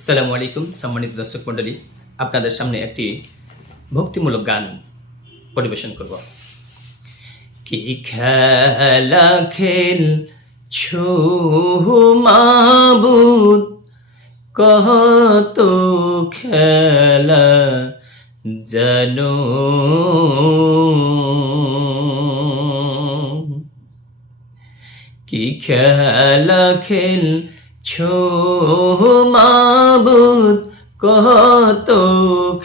আসসালামু আলাইকুম সম্মানিত দর্শক মণ্ডলী, আপনাদের সামনে একটি ভক্তিমূলক গান পরিবেশন করব। কি খেলা খেলছো মাবুদ, কত খেলা জানো, কি খেলা খেলছো মাবুদ, কত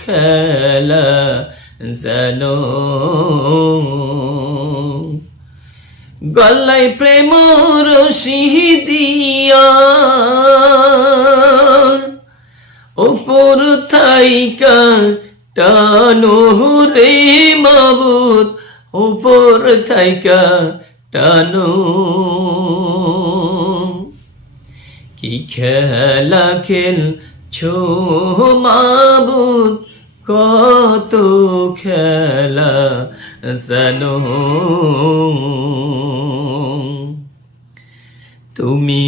খেলা জানো। গলায় প্রেম রশি দিয়া উপর থাইকা টানো রে মাবুদ, উপর থাইকা টানো। কি খেলা খেলছো মাবুদ, কত খেলা জানো। তুমি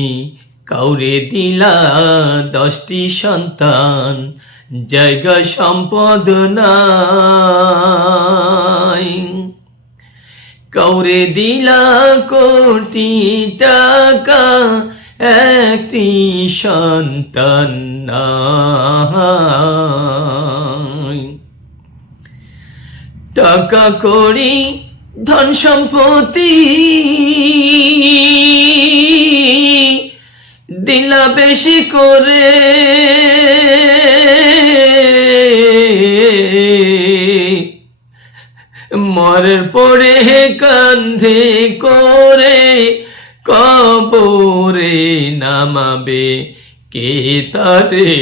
কাউরে দিলা 10টি সন্তান, জায়গা সম্পদ নাই। কাউরে দিলা কোটি টাকা, একটি সন্তান নাই। টাকা করি ধন সম্পত্তি দিলা বেশি করে, মরের পরে কান্ধে করে কবরে নামাবে কে তারে।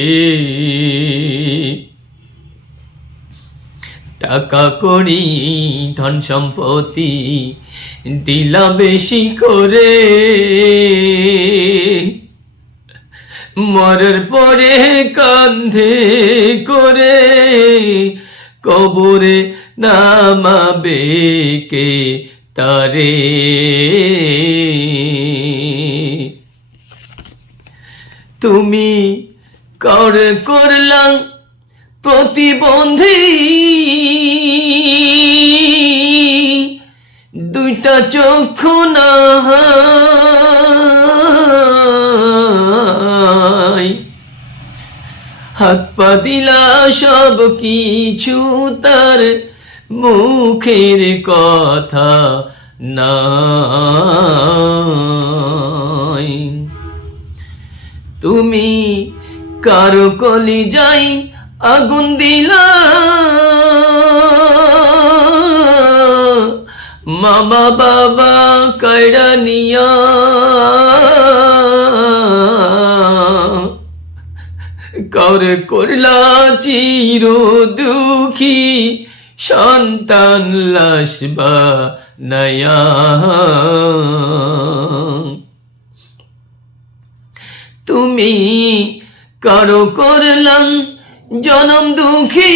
টাকা করি ধন সম্পত্তি দিলা বেশি করে, মরার পরে কান্ধে করে কবরে নামাবে কে তারে। তুমি কর করলাম প্রতিবন্ধী, দুইটা চক্ষু নাই, হাত পা দিলা সব কিছু তার, মুখের কথা নাই। তুমি কারো কলিজায় আগুন দিলা, মামা বাবা কাইড়া নিয়া। কাউরে করলা চির দুঃখী, সন্তান লাশ বানায়া। তুমি কারো করলাম জনম দুঃখী,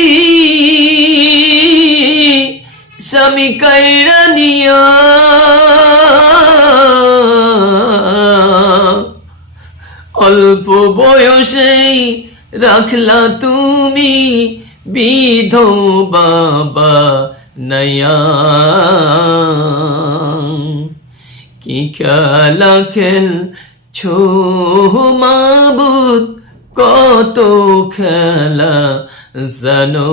স্বামী কাইড়া নিয়া। অল্প বয়সেই রাখলা তুমি বিধবা বানায়া। কি খেলা খেলছো মাবুদ, কত খেলা জানো।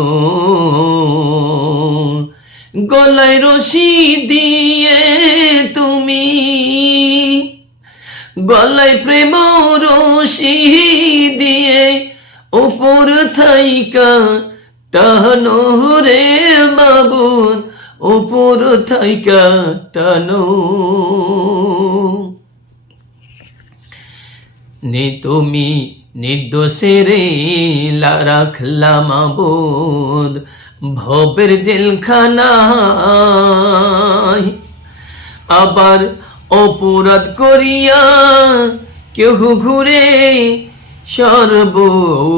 গলায় রশি দিয়ে তুমি, গলায় প্রেম রশি দিয়ে উপর থাইকা টানো রে মাবুদ, উপর থাইকা টানো। তুমি নির্দোষেরে রাখলা মাবুদ ভবের জেলখানায়, আবার অপরাধ করিয়া কেহ ঘুরে সর্বদাই।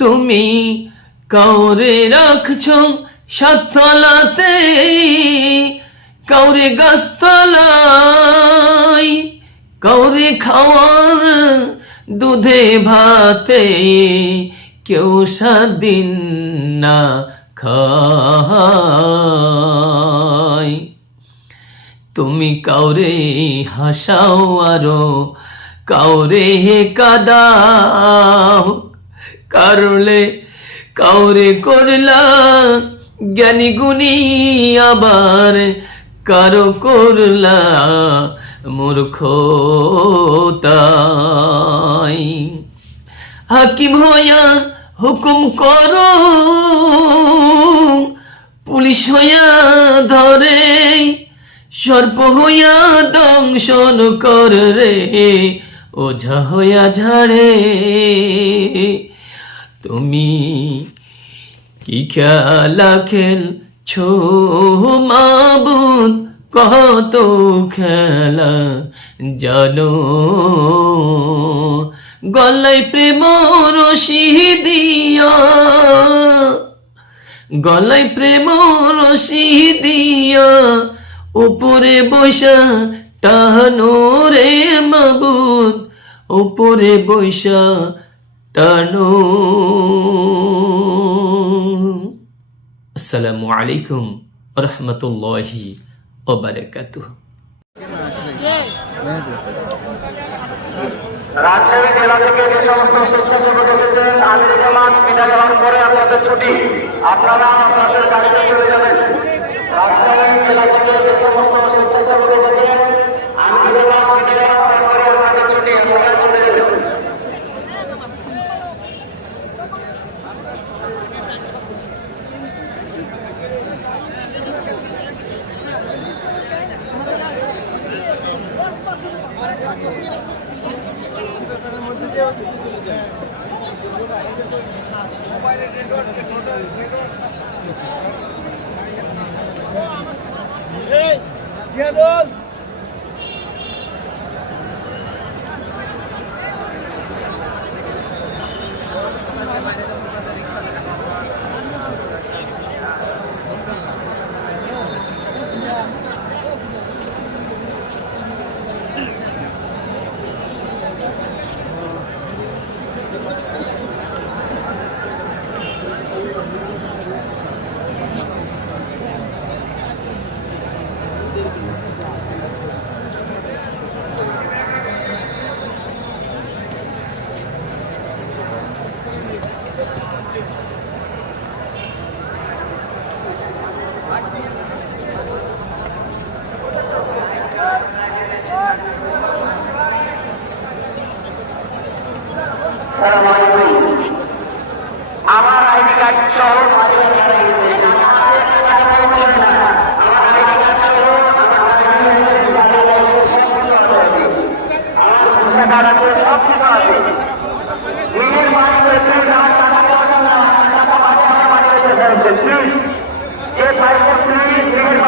তুমি কাউরে রাখছ সাততলাতে, কাউরে গাছতলায়, কাউরে খাওয়ার দুধে ভাতে কেউ স্বাদিন না খায়। তুমি কাউরে হাসাও আরো কাউরে কাদাও, কারলে কাউরে করলা জ্ঞানী গুণী, আবার কারো করলা মূর্খতাই। হাকিম হইয়া হুকুম করো, পুলিশ হইয়া ধরে, সর্প হইয়া দংশন করে, ওঝা হইয়া ঝাড়ে। তুমি কি খেলা খেলছো মাবুদ, কত খেলা জানো। গলায় প্রেম রশি দিয়া, গলায় প্রেম রশি দিয়া, উপরে বৈশা টানো রে মাবুদ, উপরে বৈশা টানো। আসসালামু আলাইকুম ওয়া রাহমাতুল্লাহি ওয়া বারাকাতুহু। রাজশাহী জেলা থেকে যে সমস্ত স্বেচ্ছাসেবক এসেছেন, আমির জামাত বিদায় হওয়ার পরে আপনাদের ছুটি, আপনারা আপনাদের গাড়িতে চলে যাবেন। রাজশাহী জেলা থেকে যে সমস্ত স্বেচ্ছাসেবক এসেছেন, আমির জামাত বিদায় হওয়ার পরে আপনাদের ছুটি, আপনারা চলে যাবেন। আমার আইডি কার্ড সহ আমার আইডি কার্ড সহ আমার ভূষা কার্ড আছে, সব কিছু আছে। নিজের বাড়ি করে প্লিজ আমার টাকা পাঠান না, টাকা পাঠিয়ে আমার বাড়ি রেখে ফেলছে। প্লিজ যে পাইছে প্লিজ নিজের